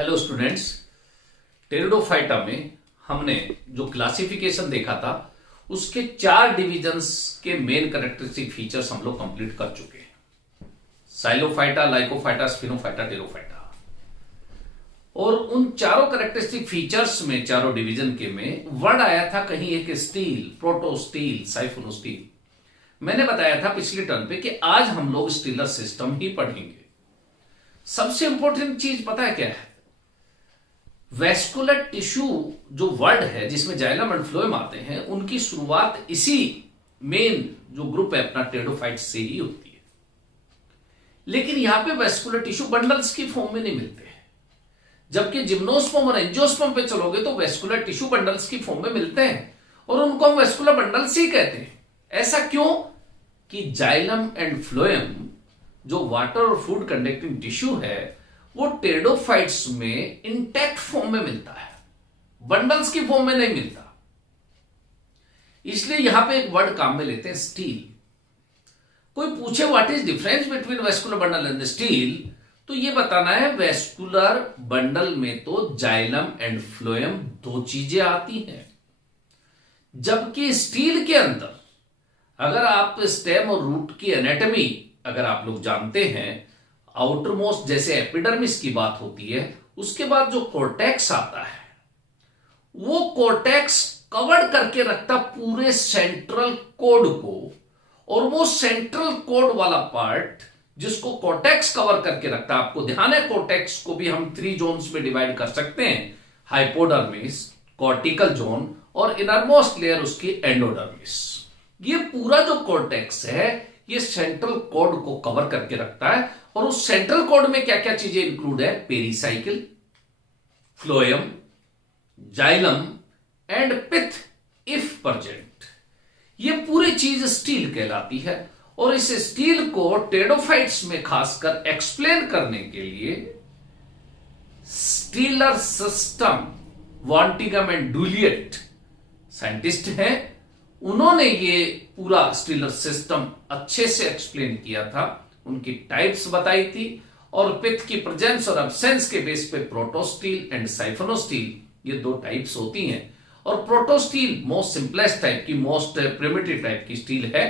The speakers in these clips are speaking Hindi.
हेलो स्टूडेंट्स, टेरिडोफाइटा में हमने जो क्लासिफिकेशन देखा था उसके 4 डिविजन्स के मेन कैरेक्टरिस्टिक फीचर्स हम लोग कंप्लीट कर चुके हैं। साइलोफाइटा, लाइकोफाइटा, स्फिनोफाइटा, टेरोफाइटा। और उन चारों कैरेक्टरिस्टिक फीचर्स में, चारों डिवीजन के में वर्ड आया था कहीं एक स्टील, प्रोटोस्टील, साइफोनोस्टील। मैंने बताया था पिछले टर्न पे कि आज हम लोग स्टीलर सिस्टम ही पढ़ेंगे। सबसे इंपॉर्टेंट चीज पता है क्या है? वेस्कुलर टिश्यू जो वर्ड है जिसमें जाइलम एंड फ्लोएम आते हैं, उनकी शुरुआत इसी मेन जो ग्रुप है अपना टेरिडोफाइट से ही होती है। लेकिन यहां पे वेस्कुलर टिश्यू बंडल्स की फॉर्म में नहीं मिलते हैं, जबकि जिम्नोस्पर्म और एंजियोस्पर्म पे चलोगे तो वेस्कुलर टिश्यू बंडल्स की फॉर्म में मिलते हैं और उनको हम वेस्कुलर बंडल्स ही कहते हैं। ऐसा क्यों? कि जाइलम एंड फ्लोएम जो वाटर और फूड कंडक्टिंग टिश्यू है वो टेरिडोफाइट्स में इंटैक्ट फॉर्म में मिलता है, बंडल्स की फॉर्म में नहीं मिलता। इसलिए यहां पे एक वर्ड काम में लेते हैं, स्टील। कोई पूछे what is difference between vascular bundle and steel, तो ये बताना है वेस्कुलर बंडल में तो जाइलम एंड फ्लोएम दो चीजें आती हैं, जबकि स्टील के अंदर अगर आप स्टेम और रूट की एनाटॉमी अगर आप लोग जानते हैं, आउटर मोस्ट जैसे एपिडर्मिस की बात होती है, उसके बाद जो कोर्टेक्स आता है वो कोर्टेक्स कवर करके रखता पूरे सेंट्रल कोड को, और वो सेंट्रल कोड वाला पार्ट जिसको कोर्टेक्स कवर करके रखता है, आपको ध्यान है कोर्टेक्स को भी हम 3 जोन्स में डिवाइड कर सकते हैं, हाइपोडर्मिस, कॉर्टिकल जोन और इनरमोस्ट लेयर उसकी एंडोडर्मिस। ये पूरा जो कोर्टेक्स है ये सेंट्रल कोड को कवर करके रखता है, और उस सेंट्रल कोड में क्या क्या चीजें इंक्लूड है? Pericycle, phloem, xylem and pith if present. ये पूरी चीज स्टील कहलाती है, और इस स्टील को टेरिडोफाइट्स में खासकर एक्सप्लेन करने के लिए स्टीलर सिस्टम, वांटिगम एंड डुलिएट साइंटिस्ट हैं, उन्होंने ये पूरा स्टीलर सिस्टम अच्छे से एक्सप्लेन किया था, उनकी टाइप्स बताई थी, और पिथ की प्रेजेंस और एब्सेंस के बेस पे प्रोटोस्टील एंड साइफोनोस्टील ये 2 टाइप्स होती हैं। और प्रोटोस्टील मोस्ट सिंपलेस्ट टाइप की, मोस्ट प्रिमिटिव टाइप की स्टील है।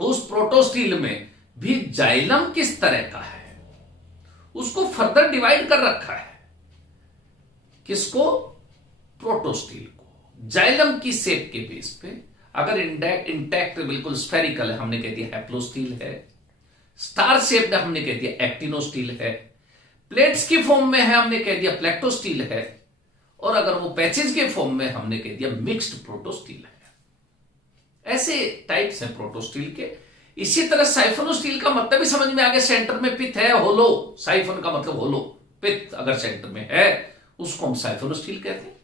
उस प्रोटोस्टील में भी जाइलम किस तरह का है उसको फर्दर डिवाइड कर रखा है। किसको? प्रोटोस्टील को जाइलम की शेप के बेस पे। अगर इंटैक्ट बिल्कुल स्फेरिकल है हमने कह दिया हैप्लोस्टील है, स्टार शेप्ड हमने कह दिया एक्टिनोस्टील है, प्लेट्स की फॉर्म में है हमने कह दिया प्लेक्टोस्टील है, और अगर वो पैचेज के फॉर्म में हमने कह दिया मिक्स्ड प्रोटोस्टील है। ऐसे टाइप्स हैं प्रोटोस्टील के। इसी तरह साइफोनोस्टील का मतलब भी समझ में आ गया, सेंटर में पिथ है, होलो, साइफन का मतलब होलो, पिथ अगर सेंटर में है उसको हम साइफोनोस्टील कहते हैं।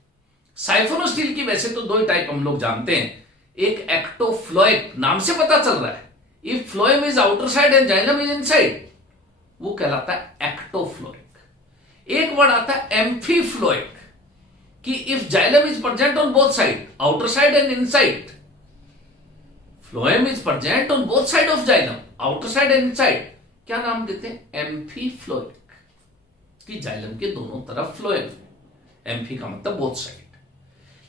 साइफोनोस्टील की वैसे तो 2 टाइप हम लोग जानते हैं, एक एक्टोफ्लोइक, नाम से पता चल रहा है, if phloem is outer side and xylem is inside, वो कहलाता है एक्टोफ्लोइक। एक वर्ड आता है एम्फीफ्लोइक, कि if xylem is present on both side, outer side and inside, phloem is present on both side of xylem, outer side and inside, क्या नाम देते हैं? एम्फीफ्लोइक, कि जाइलम के दोनों तरफ फ्लोएम है, एम्फी का मतलब बोथ साइड।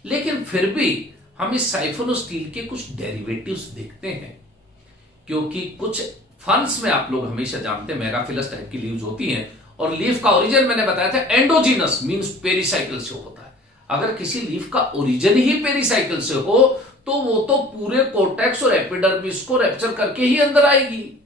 लेकिन फिर भी हम इस साइफोनोस्टील के कुछ डेरिवेटिव्स देखते हैं, क्योंकि कुछ फंस में आप लोग हमेशा जानते हैं मेगाफिलस टाइप की लीव्स होती हैं, और लीफ का ओरिजिन मैंने बताया था एंडोजीनस मींस पेरिसाइकिल से होता है। अगर किसी लीफ का ओरिजिन ही पेरिसाइकिल से हो तो वो तो पूरे कोर्टेक्स और एपिडर्मिस को रैप्चर करके ही अंदर आएगी,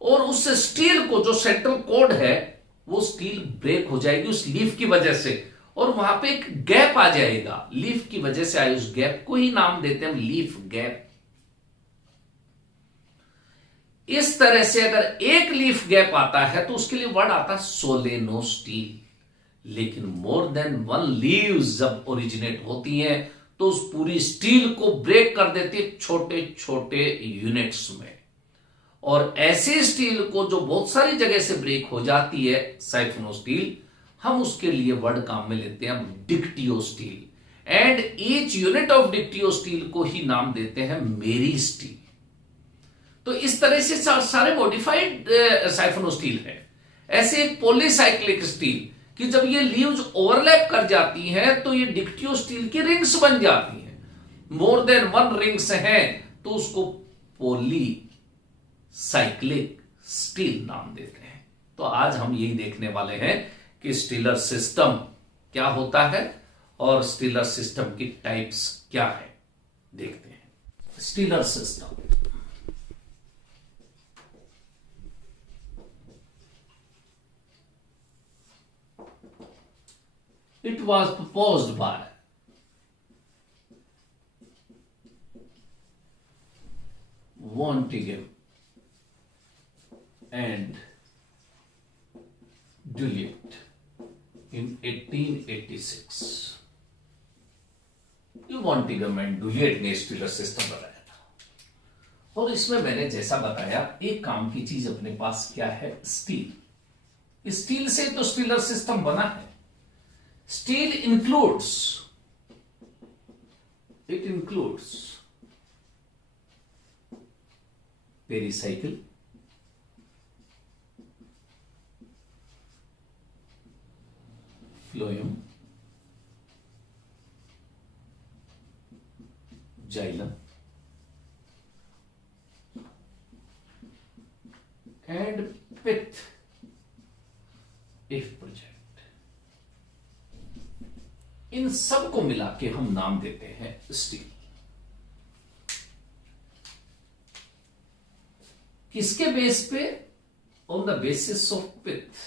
और उस स्टील को जो सेंट्रल कोड है वो स्टील ब्रेक हो जाएगी उस लीफ की वजह से, और वहां पे एक गैप आ जाएगा, लीफ की वजह से आए उस गैप को ही नाम देते हैं लीफ गैप। इस तरह से अगर एक लीफ गैप आता है तो उसके लिए वर्ड आता है सोलेनोस्टील। लेकिन मोर देन 1 लीव्स जब ओरिजिनेट होती हैं तो उस पूरी स्टील को ब्रेक कर देती है छोटे छोटे यूनिट्स में, और ऐसे स्टील को जो बहुत सारी जगह से ब्रेक हो जाती है साइफोनोस्टील, हम उसके लिए वर्ड काम में लेते हैं डिक्टियोस्टील, एंड ईच यूनिट ऑफ डिक्टियोस्टील को ही नाम देते हैं मेरी-स्टील। तो इस तरह से सारे मॉडिफाइड साइफोनोस्टील है। ऐसे एक पॉलीसाइक्लिक स्टील कि जब ये लीव्स ओवरलैप कर जाती हैं तो ये डिक्टियो स्टील की रिंग्स बन जाती हैं। मोर देन वन रिंग्स हैं तो उसको पॉली साइक्लिक स्टील नाम देते हैं। तो आज हम यही देखने वाले हैं कि स्टीलर सिस्टम क्या होता है और स्टीलर सिस्टम की टाइप्स क्या है, देखते हैं। Stealer system it was proposed by Vontigam and Dulliet in 1886। ये वॉन्टिगम एंड डुलिएट ने स्टीलर सिस्टम बनाया था। और इसमें मैंने जैसा बताया, एक काम की चीज अपने पास क्या है, स्टील। स्टील से तो स्टीलर सिस्टम बना है। Stele includes pericycle, phloem, xylem and pith if project. इन सब को मिला के हम नाम देते हैं स्टील। किसके बेस पे? On the basis of pith.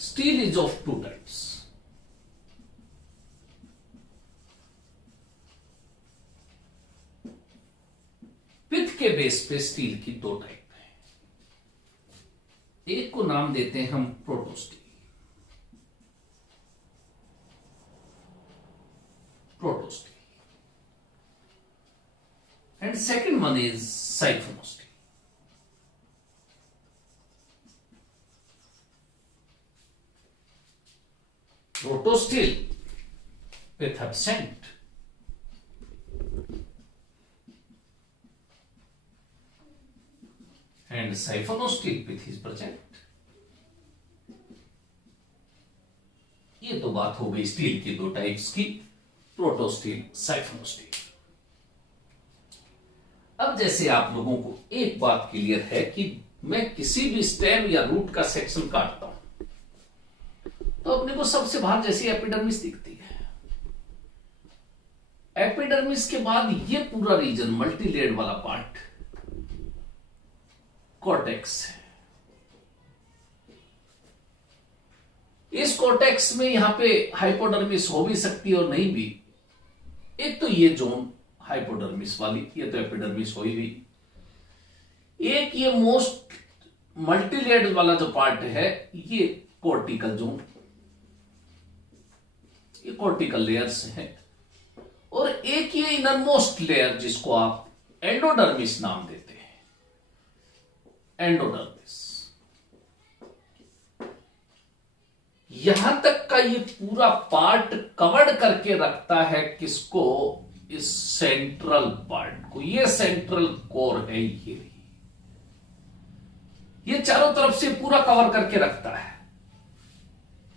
Stele is of two types. Pith के बेस पे स्टील की दो टाइप। एक को नाम देते हैं हम protostele, and second one is siphonostele. Protostele with absent, and siphonosteel with his present। ये तो बात हो गई स्टील की दो टाइप्स की, प्रोटोस्टील, साइफोनोस्टील। अब जैसे आप लोगों को एक बात क्लियर है कि मैं किसी भी स्टेम या रूट का सेक्शन काटता हूं तो अपने को सबसे बाहर जैसी एपिडर्मिस दिखती है। एपिडर्मिस के बाद ये पूरा रीजन, मल्टीलेयर्ड वाला पार्ट, कॉर्टेक्स है। इस कॉर्टेक्स में यहां पे हाइपोडर्मिस हो भी सकती है और नहीं भी। एक तो ये जोन हाइपोडर्मिस वाली, ये तो एपिडर्मिस हो ही गई। एक ये मोस्ट मल्टीलेयर्ड वाला जो पार्ट है, ये कॉर्टिकल जोन, ये कॉर्टिकल लेयर्स है। और एक ये इनर मोस्ट लेयर जिसको आप एंडोडर्मिस नाम देते हैं, एंडोडर्मिस। यहां तक का ये पूरा पार्ट कवर्ड करके रखता है किसको? इस सेंट्रल पार्ट को। ये सेंट्रल कोर है, ये चारों तरफ से पूरा कवर करके रखता है।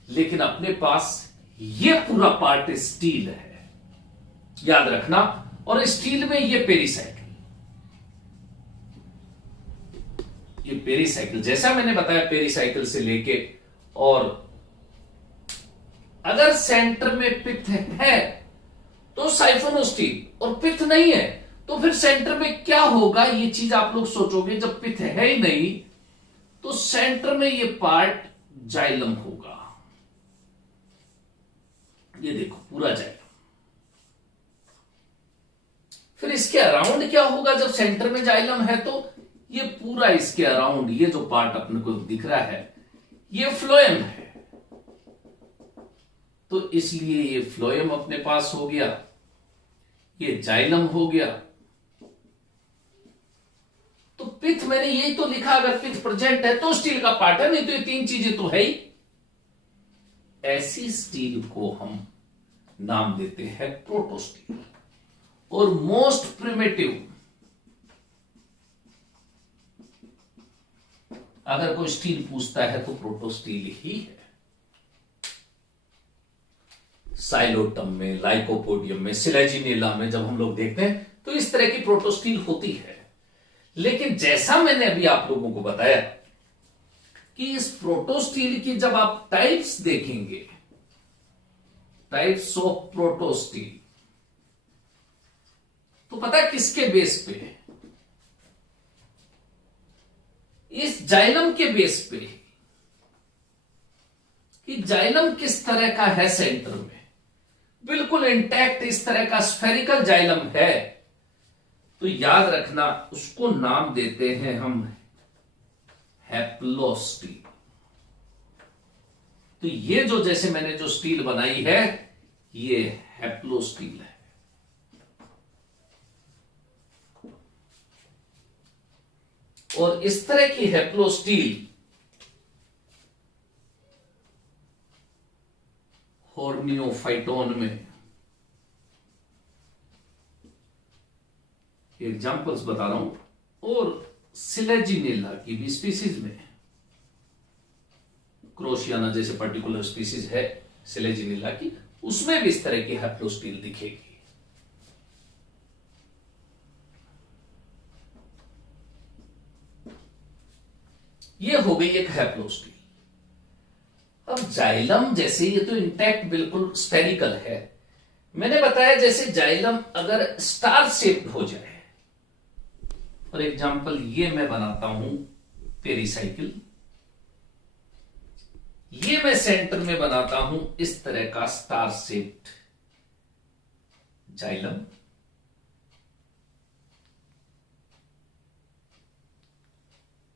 लेकिन अपने पास ये पूरा पार्ट स्टील है, याद रखना। और स्टील में ये पेरिसाइकिल, ये पेरिसाइकिल जैसा मैंने बताया, पेरिसाइकिल से लेके, और अगर सेंटर में पिथ है तो साइफोनोस्टील, और पिथ नहीं है तो फिर सेंटर में क्या होगा, ये चीज आप लोग सोचोगे। जब पिथ है ही नहीं तो सेंटर में ये पार्ट जाइलम होगा। ये देखो पूरा जाइलम। फिर इसके अराउंड क्या होगा? जब सेंटर में जाइलम है तो ये पूरा इसके अराउंड, ये जो पार्ट अपने को दिख रहा है, ये फ्लोएम है। तो इसलिए ये फ्लोएम अपने पास हो गया, ये जाइलम हो गया। तो पिथ मैंने यही तो लिखा, अगर पिथ प्रेजेंट है तो स्टील का पार्ट है, नहीं तो ये तीन चीजें तो है ही। ऐसी स्टील को हम नाम देते हैं प्रोटोस्टील। और मोस्ट प्रिमिटिव अगर कोई स्टील पूछता है तो प्रोटो स्टील ही है। साइलोटम में, लाइकोपोडियम में, सिलेजिनेला में जब हम लोग देखते हैं तो इस तरह की प्रोटो स्टील होती है। लेकिन जैसा मैंने अभी आप लोगों को बताया कि इस प्रोटो स्टील की जब आप टाइप्स देखेंगे, टाइप्स ऑफ प्रोटो स्टील, तो पता है किसके बेस पे? इस जाइलम के बेस पे, कि जाइलम किस तरह का है। सेंटर में बिल्कुल इंटैक्ट इस तरह का स्फेरिकल जाइलम है, तो याद रखना उसको नाम देते हैं हम हैप्लोस्टील। तो ये जो जैसे मैंने जो स्टील बनाई है ये हैप्लोस्टील है। और इस तरह की हैप्लोस्टील हॉर्नियोफाइटोन में, एग्जांपल्स बता रहा हूं, और सिलेजिनेला की भी स्पीसीज में, क्रोशियाना जैसे पर्टिकुलर स्पीसीज है सिलेजिनेला की, उसमें भी इस तरह की हैप्लोस्टील दिखेगी। ये हो गई एक हैप्लोस्टील। अब जाइलम जैसे ये तो इंटैक्ट बिल्कुल स्फेरिकल है। मैंने बताया जैसे जाइलम अगर स्टार शेप्ड हो जाए, फॉर एग्जांपल ये मैं बनाता हूं पेरिसाइकिल, ये मैं सेंटर में बनाता हूं इस तरह का स्टार शेप्ड जाइलम।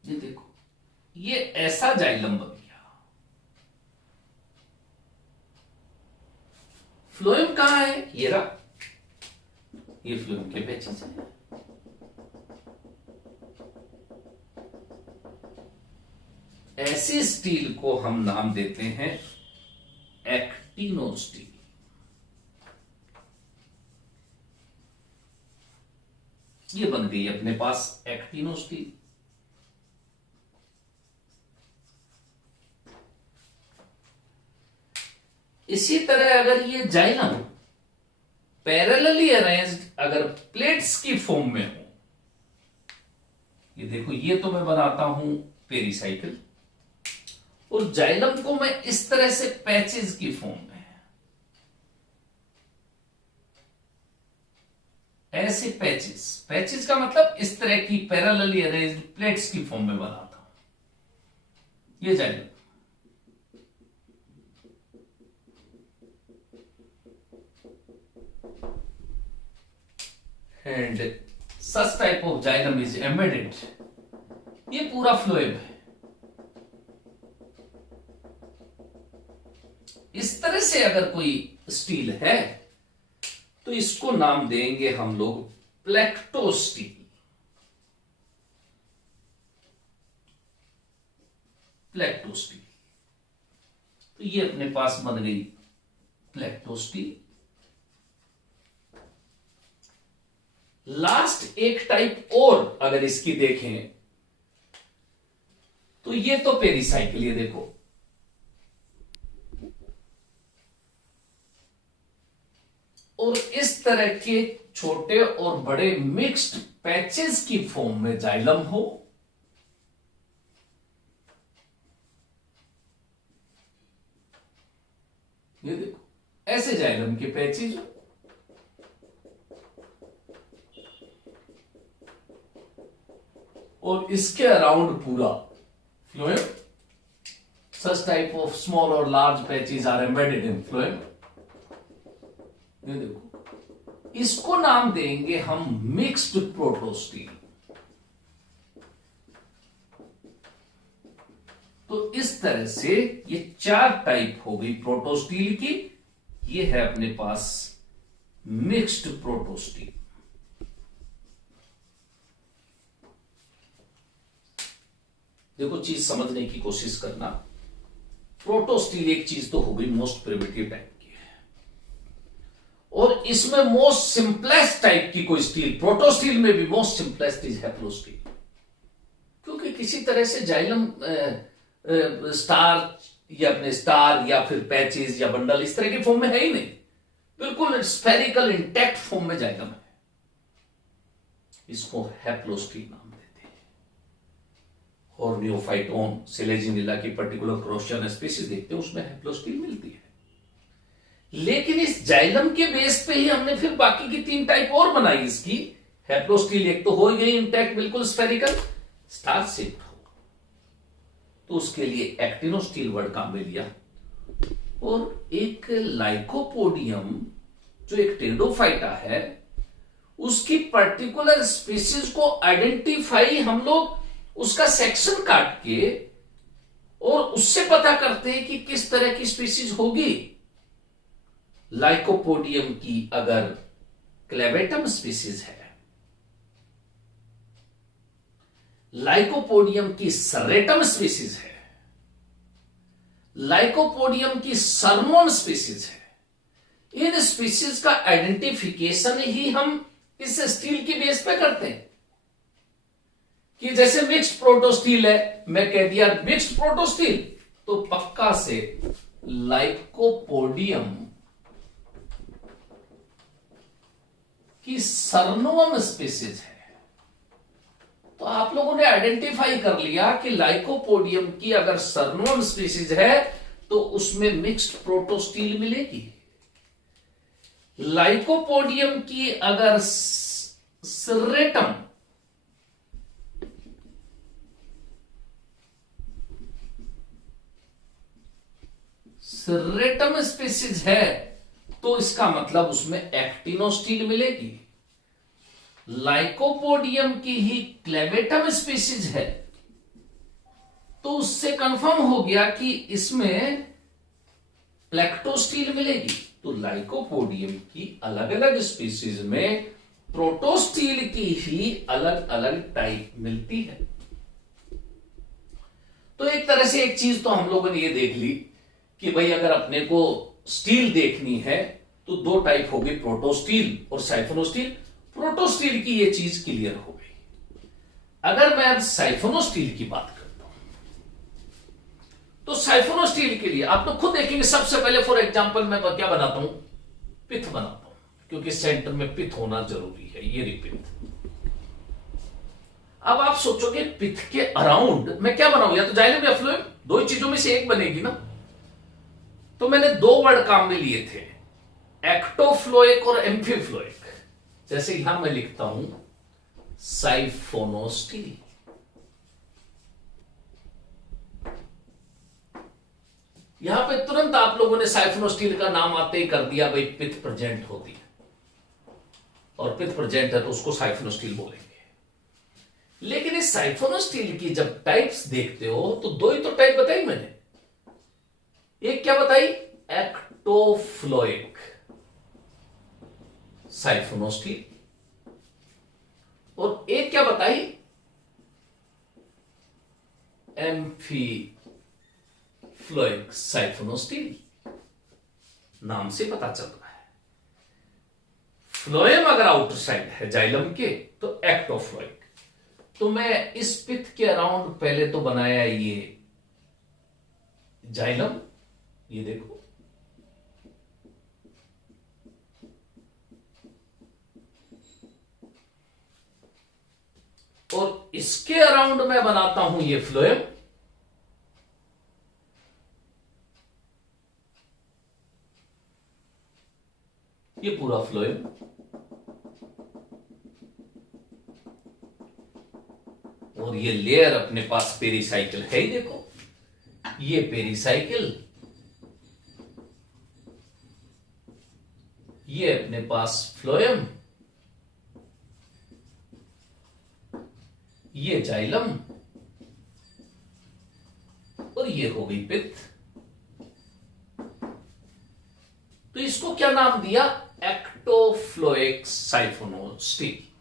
ये देखो, ये ऐसा जाइलम बन गया। फ्लोएम कहां है? ये रहा, ये फ्लोएम के पैचेस हैं। ऐसी स्टील को हम नाम देते हैं एक्टिनो स्टील। ये बन गई अपने पास एक्टिनो स्टील। इसी तरह अगर ये जाइलम पैरेलली अरेंज्ड अगर प्लेट्स की फॉर्म में हो, ये देखो, ये तो मैं बनाता हूं पेरिसाइकिल, और जाइलम को मैं इस तरह से पैचेस की फॉर्म में, ऐसे पैचेस, पैचेस का मतलब इस तरह की पैरेलली अरेंज्ड प्लेट्स की फॉर्म में बनाता हूं, ये xylem. And such type of xylem is embedded. ये पूरा फ्लोएम है। इस तरह से अगर कोई स्टील है तो इसको नाम देंगे हम लोग प्लेक्टोस्टील। प्लेक्टोस्टील, तो ये अपने पास बन गई प्लेक्टोस्टील। लास्ट एक टाइप और अगर इसकी देखें तो ये तो पेरिसाइकिल, ये देखो, और इस तरह के छोटे और बड़े मिक्स्ड पैचेस की फॉर्म में जाइलम हो, ये देखो ऐसे जाइलम के पैचेस हो, और इसके अराउंड पूरा phloem. Such type of small और large patches are embedded in phloem. ये देखो, इसको नाम देंगे हम मिक्स्ड प्रोटोस्टील। तो इस तरह से ये चार टाइप हो गई प्रोटोस्टील की। ये है अपने पास मिक्स्ड प्रोटोस्टील। देखो, चीज समझने की कोशिश करना। प्रोटोस्टील एक चीज तो हो गई मोस्ट प्रिमिटिव टाइप की है, और इसमें मोस्ट सिंपलेस्ट टाइप की कोई स्टील, प्रोटोस्टील में भी मोस्ट सिंपलेस्ट इज हैप्लोस्टील, क्योंकि किसी तरह से जाइलम स्टार या अपने स्टार या फिर पैचेस या बंडल इस तरह के फॉर्म में है ही नहीं, बिल्कुल स्फेरिकल इंटैक्ट फॉर्म में जाइलम है। इसको हैप्लोस्टिल नाम देते हैं। हॉर्नियोफाइटोन सिलेजिनिला की पर्टिकुलर क्रोशियन स्पीसीज देखते हैं, उसमें हैप्लोस्टिल मिलती है। लेकिन इस जाइलम के बेस पे ही हमने फिर बाकी की 3 टाइप और बनाई इसकी। हैप्लोस्टिल एक तो हो गई इंटैक्ट बिल्कुल स्फेरिकल, स्टार शेप्ड हो, तो उसके लिए एक्टिनोस्टील वर्ड काम में लिया। और एक लाइकोपोडियम जो एक टेरिडोफाइटा है, उसकी पर्टिकुलर स्पीसीज को आइडेंटिफाई हम लोग उसका सेक्शन काट के और उससे पता करते हैं कि किस तरह की स्पीसीज होगी। लाइकोपोडियम की अगर क्लेवेटम स्पीसीज है, लाइकोपोडियम की सर्रेटम स्पीसीज है, लाइकोपोडियम की सरमोन स्पीसीज है, इन स्पीसीज का आइडेंटिफिकेशन ही हम इस स्टील की बेस पे करते हैं। कि जैसे मिक्स्ड प्रोटोस्टील है, मैं कह दिया मिक्स्ड प्रोटोस्टील, तो पक्का से लाइकोपोडियम की सरनोम स्पीसीज है। तो आप लोगों ने आइडेंटिफाई कर लिया कि लाइकोपोडियम की अगर सरनोम स्पीसीज है तो उसमें मिक्स्ड प्रोटोस्टील मिलेगी। लाइकोपोडियम की अगर सर्रेटम स्पीसीज है तो इसका मतलब उसमें एक्टिनोस्टील मिलेगी। लाइकोपोडियम की ही क्लेवेटम स्पीसीज है तो उससे कंफर्म हो गया कि इसमें प्लेक्टोस्टील मिलेगी। तो लाइकोपोडियम की अलग अलग स्पीसीज में प्रोटोस्टील की ही अलग अलग टाइप मिलती है। तो एक तरह से एक चीज तो हम लोगों ने ये देख ली कि भाई अगर अपने को स्टील देखनी है तो 2 टाइप होगी, प्रोटोस्टील और साइफोनोस्टील। प्रोटोस्टील की ये चीज क्लियर हो गई। अगर मैं अब साइफोनोस्टील की बात करता हूं तो साइफोनोस्टील के लिए आप तो खुद देखेंगे, सबसे पहले फॉर एग्जांपल मैं क्या बनाता हूं, पिथ बनाता हूं, क्योंकि सेंटर में पिथ होना जरूरी है। ये रिपिथ। अब आप सोचोगे पिथ के अराउंड मैं क्या बनाऊं, या तो जाइलम या फ्लोएम, 2 ही चीजों में से एक बनेगी ना। तो मैंने 2 वर्ड काम में लिए थे, एक्टोफ्लोइक और एम्फीफ्लोइक। जैसे यहां मैं लिखता हूं साइफोनोस्टील, यहां पे तुरंत आप लोगों ने साइफोनोस्टील का नाम आते ही कर दिया, भाई पिथ प्रेजेंट होती है और पिथ प्रेजेंट है तो उसको साइफोनोस्टील बोलेंगे। लेकिन इस साइफोनोस्टील की जब टाइप्स देखते हो तो 2 ही तो टाइप बताई मैंने। एक क्या बताई, एक्टोफ्लोइक साइफोनोस्टील, और एक क्या बताई, एम्फीफ्लोइक साइफोनोस्टील। नाम से पता चल रहा है। फ्लोएम अगर आउटर साइड है जाइलम के तो एक्टोफ्लोइक। तो मैं इस पिथ के अराउंड पहले तो बनाया ये जाइलम, ये देखो, और इसके अराउंड मैं बनाता हूं ये फ्लोएम। ये पूरा फ्लोएम, और ये लेयर अपने पास पेरिसाइकिल है ही, देखो ये पेरिसाइकिल, ये अपने पास फ्लोएम, ये जाइलम, और ये हो गई पिथ। तो इसको क्या नाम दिया, एक्टोफ्लोइक साइफोनोस्टील।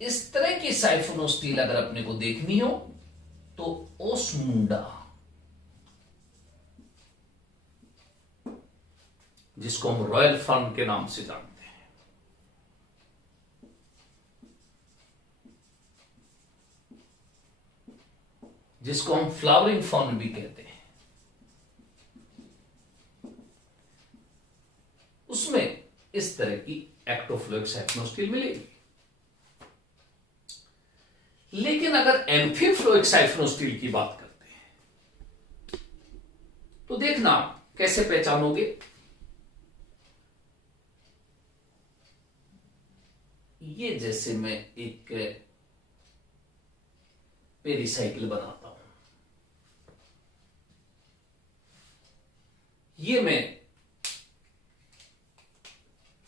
इस तरह की साइफोनोस्टील अगर अपने को देखनी हो तो ओस्मुंडा, जिसको हम रॉयल फर्न के नाम से जानते हैं, जिसको हम फ्लावरिंग फॉर्म भी कहते हैं, उसमें इस तरह की एक्टोफ्लोइक साइफिनोस्टील मिलेगी। लेकिन अगर एम्फीफ्लोइक साइफिनोस्टील की बात करते हैं तो देखना कैसे पहचानोगे। ये जैसे मैं एक पेरिसाइकिल बनाता हूं, ये मैं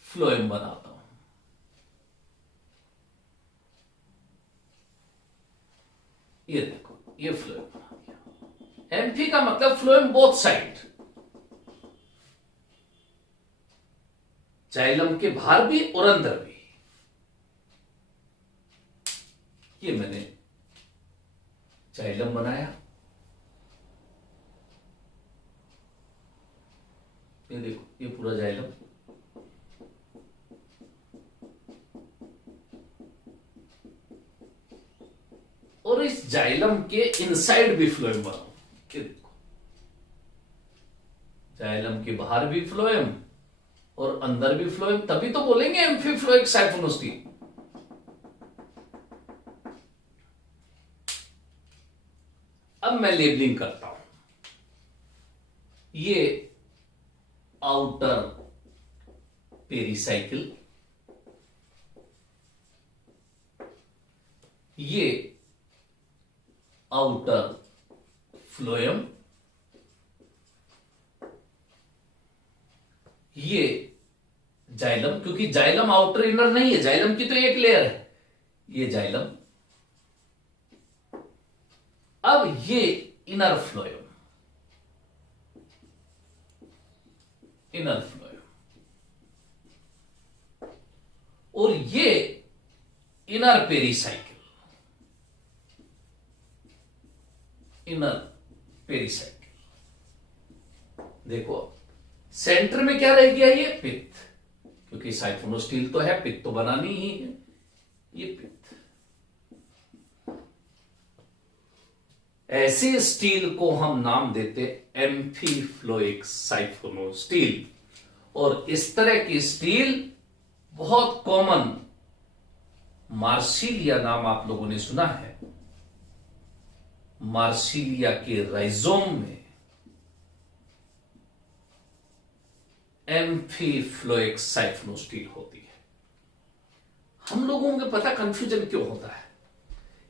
फ्लोएम बनाता हूं। ये देखो, ये फ्लोएम बना दिया। एम्फी का मतलब फ्लोएम बोथ साइड, जाइलम के बाहर भी और अंदर भी। ये मैंने जाइलम बनाया, ये देखो, ये पूरा जाइलम। और इस जाइलम के इनसाइड भी फ्लोएम बनाऊं, ये देखो, जाइलम के बाहर भी फ्लोएम और अंदर भी फ्लोएम, तभी तो बोलेंगे एम्फीफ्लोइक साइफिनोस्टील। अब मैं लेबलिंग करता हूं। ये आउटर पेरिसाइकिल, ये आउटर फ्लोएम, ये जाइलम, क्योंकि जाइलम आउटर इनर नहीं है, जाइलम की तो एक लेयर है, ये जाइलम। अब ये इनर फ्लोएम, इनर फ्लोएम, और ये इनर पेरिसाइकिल, इनर पेरिसाइकिल। देखो सेंटर में क्या रह गया, ये पित्त, क्योंकि साइफिनोस्टील तो है, पित्त तो बनानी ही है, ये पित्त। ऐसे स्टील को हम नाम देते एम्फीफ्लोइक साइफिनोस्टील। और इस तरह की स्टील बहुत कॉमन, मार्सिलिया नाम आप लोगों ने सुना है, मार्सिलिया के राइजोम में एम्फीफ्लोइक साइफिनोस्टील होती है। हम लोगों को पता कंफ्यूजन क्यों होता है,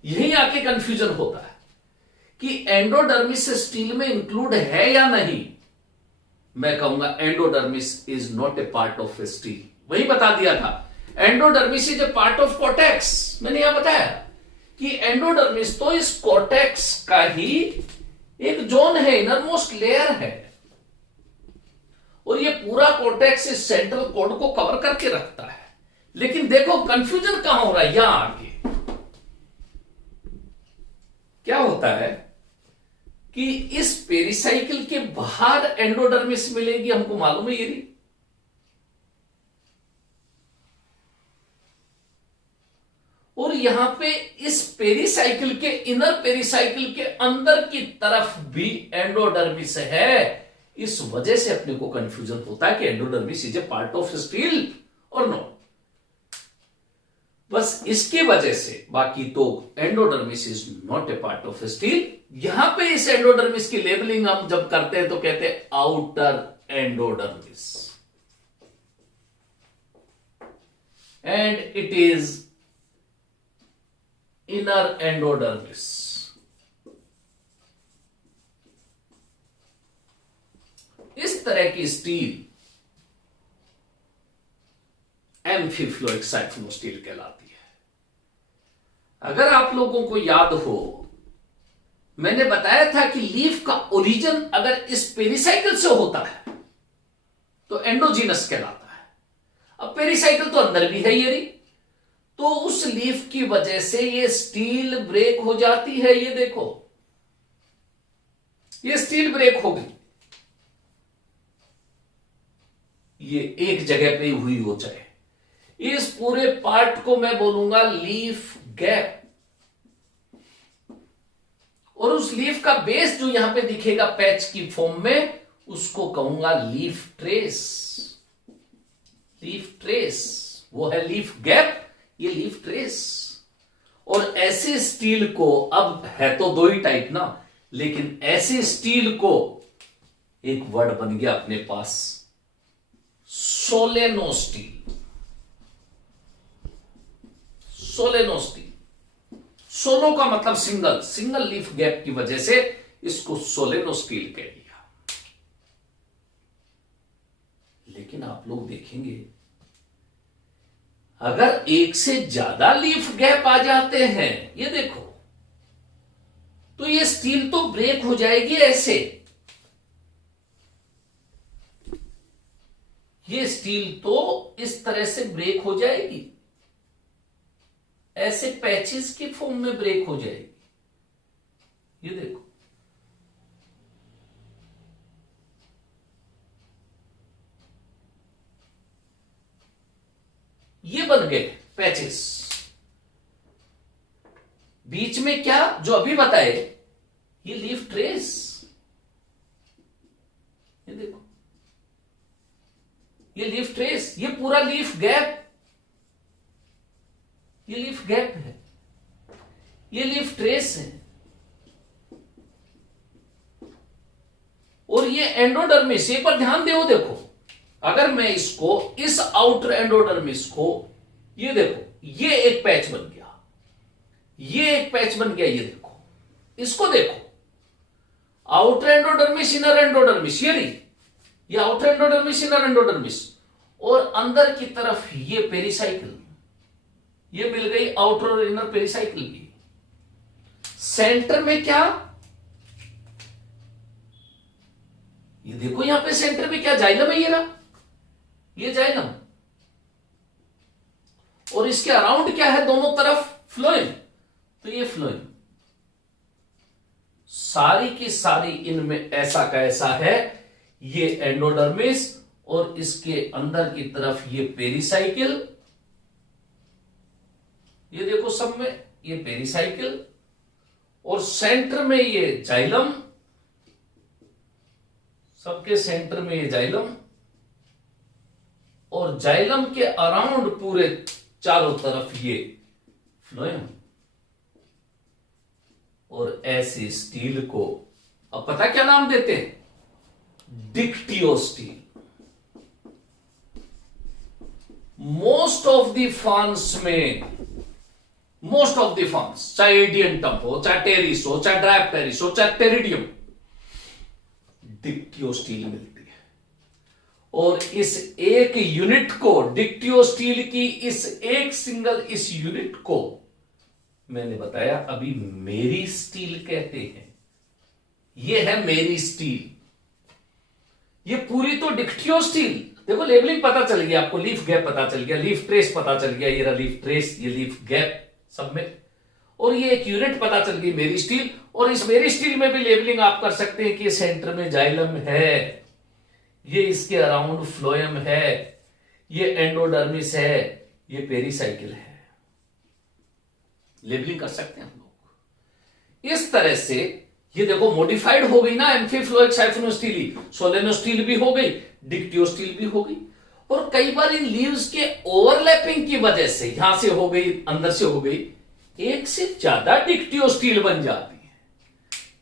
यही आके कंफ्यूजन होता है कि एंडोडर्मिस स्टील में इंक्लूड है या नहीं। मैं कहूंगा endodermis is not a part of steel, वही बता दिया था। Endodermis is a part of cortex, मैंने यहां बताया कि एंडोडर्मिस तो इस कोर्टेक्स का ही एक जोन है, इनरमोस्ट लेयर है, और ये पूरा कोर्टेक्स इस सेंट्रल कोड को कवर करके रखता है। लेकिन देखो कंफ्यूजन कहां हो रहा है, यहां आगे क्या होता है कि इस पेरिसाइकिल के बाहर एंडोडर्मिस मिलेगी, हमको मालूम है ये नहीं। और यहां पे इस पेरिसाइकिल के, इनर पेरिसाइकिल के अंदर की तरफ भी एंडोडर्मिस है। इस वजह से अपने को कंफ्यूजन होता है कि endodermis is a part of steel और नो, बस इसकी वजह से। बाकी तो endodermis is not a part of steel. यहां पे इस एंडोडर्मिस की लेबलिंग हम जब करते हैं तो कहते हैं outer endodermis, and it is inner endodermis. इस तरह की स्टील एम्फीफ्लोइक साइफिनोस्टील कहलाती है। अगर आप लोगों को याद हो, मैंने बताया था कि लीफ का ओरिजिन अगर इस पेरिसाइकिल से होता है तो एंडोजीनस कहलाता है। अब पेरिसाइकिल तो अंदर भी है ये रही, तो उस लीफ की वजह से ये स्टील ब्रेक हो जाती है। ये देखो, ये स्टील ब्रेक हो गई, ये एक जगह पे हुई हो चाहे। इस पूरे पार्ट को मैं बोलूंगा लीफ गैप, और उस लीफ का बेस जो यहां पे दिखेगा पैच की फॉर्म में, उसको कहूंगा लीफ ट्रेस। लीफ ट्रेस वो है लीफ गैप, ये लीफ ट्रेस। और ऐसे स्टील को, अब है तो दो ही टाइप ना, लेकिन ऐसे स्टील को एक वर्ड बन गया अपने पास, सोलेनो स्टील। सोलेनो स्टील, सोलो का मतलब सिंगल, सिंगल लीफ गैप की वजह से इसको सोलेनो स्टील कह दिया। लेकिन आप लोग देखेंगे अगर एक से ज्यादा लीफ गैप आ जाते हैं, ये देखो, तो ये स्टील तो ब्रेक हो जाएगी ऐसे, ये स्टील तो इस तरह से ब्रेक हो जाएगी, ऐसे पैचेस की फॉर्म में ब्रेक हो जाएगी। ये देखो, ये बन गए पैचेस। बीच में क्या जो अभी बताए, ये लीफ ट्रेस, ये देखो, ये लीफ ट्रेस, ये पूरा लीफ गैप, ये लीफ गैप है, ये लीफ ट्रेस है, और ये एंडोडर्मिस। एक बार ध्यान दो, देखो, अगर मैं इसको, इस आउटर एंडोडर्मिस को, ये देखो, ये एक पैच बन गया, ये एक पैच बन गया, ये देखो, इसको देखो, आउटर एंडोडर्मिस, इनर एंडोडर्मिस, ये रही, ये आउटर एंडोडर्मिस, इनर एंडोडर्मिस, और अंदर की तरफ ये पेरिसाइकिल, ये मिल गई आउटर और इनर पेरिसाइकिल की। सेंटर में क्या, ये देखो, यहां पे सेंटर में क्या, जाइलम है, ये रहा, ये जाइलम, और इसके अराउंड क्या है, दोनों तरफ फ्लोएम, तो ये फ्लोएम। सारी की सारी इनमें ऐसा का ऐसा है, ये एंडोडर्मिस, और इसके अंदर की तरफ ये पेरिसाइकिल, ये देखो, सब में ये पेरिसाइकिल, और सेंटर में ये जाइलम, सबके सेंटर में ये जाइलम, और जाइलम के अराउंड पूरे चारों तरफ ये फ्लोएम। और ऐसे स्टील को अब पता क्या नाम देते हैं, dictyostele. Most of the forms में, मोस्ट ऑफ द फॉर्म्स, चाहे एडियंटम हो, चाहे टेरिस हो, चाहे ड्राइप्टेरिस हो, चाहे टेरिडियम, डिक्टियो स्टील मिलती है। और इस एक यूनिट को, डिक्टियो स्टील की इस एक सिंगल इस यूनिट को मैंने बताया अभी मेरी स्टील कहते हैं। ये है मेरी स्टील, ये पूरी तो डिक्टियो स्टील। देखो, लेबलिंग पता चल गया आपको, लीफ गैप पता चल गया, लीफ ट्रेस पता चल गया, ये रहा लीफ ट्रेस, ये लीफ गैप सब में, और ये एक यूनिट पता चल गई मेरी स्टील। और इस मेरी स्टील में भी लेबलिंग आप कर सकते हैं कि सेंटर में जाइलम है, ये इसके अराउंड फ्लोएम है, ये एंडोडर्मिस है, ये पेरिसाइकिल है, लेबलिंग कर सकते हैं हम लोग इस तरह से। ये देखो, मॉडिफाइड हो गई ना, एम्फीफ्लोइक साइफोनोस्टीली, सोलेनोस्टील भी हो गई, डिक्टियो स्टील भी हो गई। और कई बार इन लीव्स के ओवरलैपिंग की वजह से, यहां से हो गई, अंदर से हो गई, एक से ज्यादा डिक्टियो स्टील बन जाती है।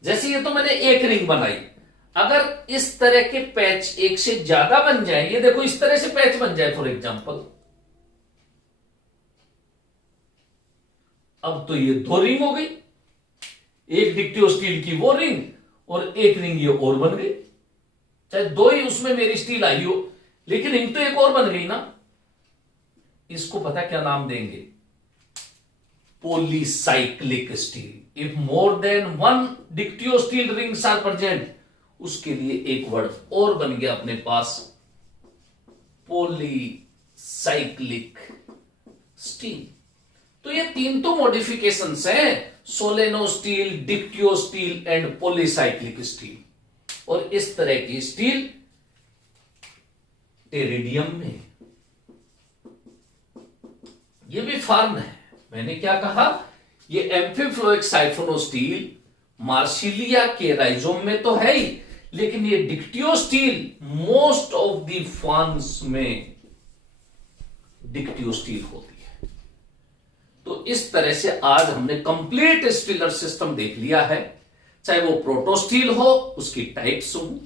जैसे ये तो मैंने एक रिंग बनाई, अगर इस तरह के पैच एक से ज्यादा बन जाए, ये देखो इस तरह से पैच बन जाए फॉर एग्जांपल, अब तो ये दो रिंग हो गई, एक डिक्टियो स्टील की वो रिंग और एक रिंग ये और बन गई। चाहे दो ही उसमें मेरी स्टील आई हो, लेकिन रिंग तो एक और बन गई ना। इसको पता क्या नाम देंगे, polycyclic stele. If more than one dictyostele rings are present, उसके लिए एक वर्ड और बन गया अपने पास, पॉलीसाइक्लिक स्टील। तो ये तीन तो मॉडिफिकेशंस हैं, solenostele, dictyostele and polycyclic stele. और इस तरह की स्टील टेरिडियम में, ये भी फॉर्म है। मैंने क्या कहा, ये एम्फीफ्लोइक साइफोनो स्टील मार्सिलिया के राइजोम में तो है ही, लेकिन ये डिक्टियोस्टील मोस्ट ऑफ द फॉर्म्स में डिक्टियोस्टील होती है। तो इस तरह से आज हमने कंप्लीट स्टिलर सिस्टम देख लिया है, चाहे वो प्रोटोस्टील हो उसकी टाइप्स हो,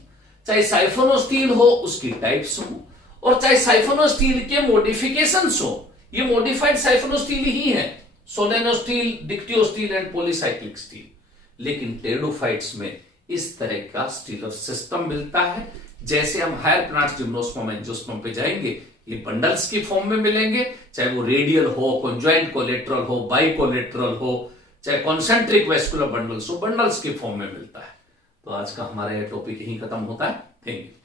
चाहे साइफोनोस्टील हो उसकी टाइप्स हो, और चाहे साइफोनोस्टील के मॉडिफिकेशंस हो। ये मॉडिफाइड साइफोनोस्टील ही है, सोलेनोस्टील, डिक्टियोस्टील एंड पॉलीसाइक्लिक स्टील। लेकिन टेरिडोफाइट्स में इस तरह का स्टीलर सिस्टम मिलता है। जैसे हम हायर प्लांट्स जिम्नोस्पर्म एंजियोस्पर्म पे जाएंगे, ये बंडल्स की फॉर्म में मिलेंगे, चाहे वो रेडियल हो, कॉन्जॉइंट कोलेट्रल हो, बाई कोलेट्रल हो, चाहे कॉन्सेंट्रिक वेस्कुलर बंडल्स हो, बंडल्स की फॉर्म में मिलता है। तो आज का हमारा यह टॉपिक यहीं खत्म होता है। Thank you.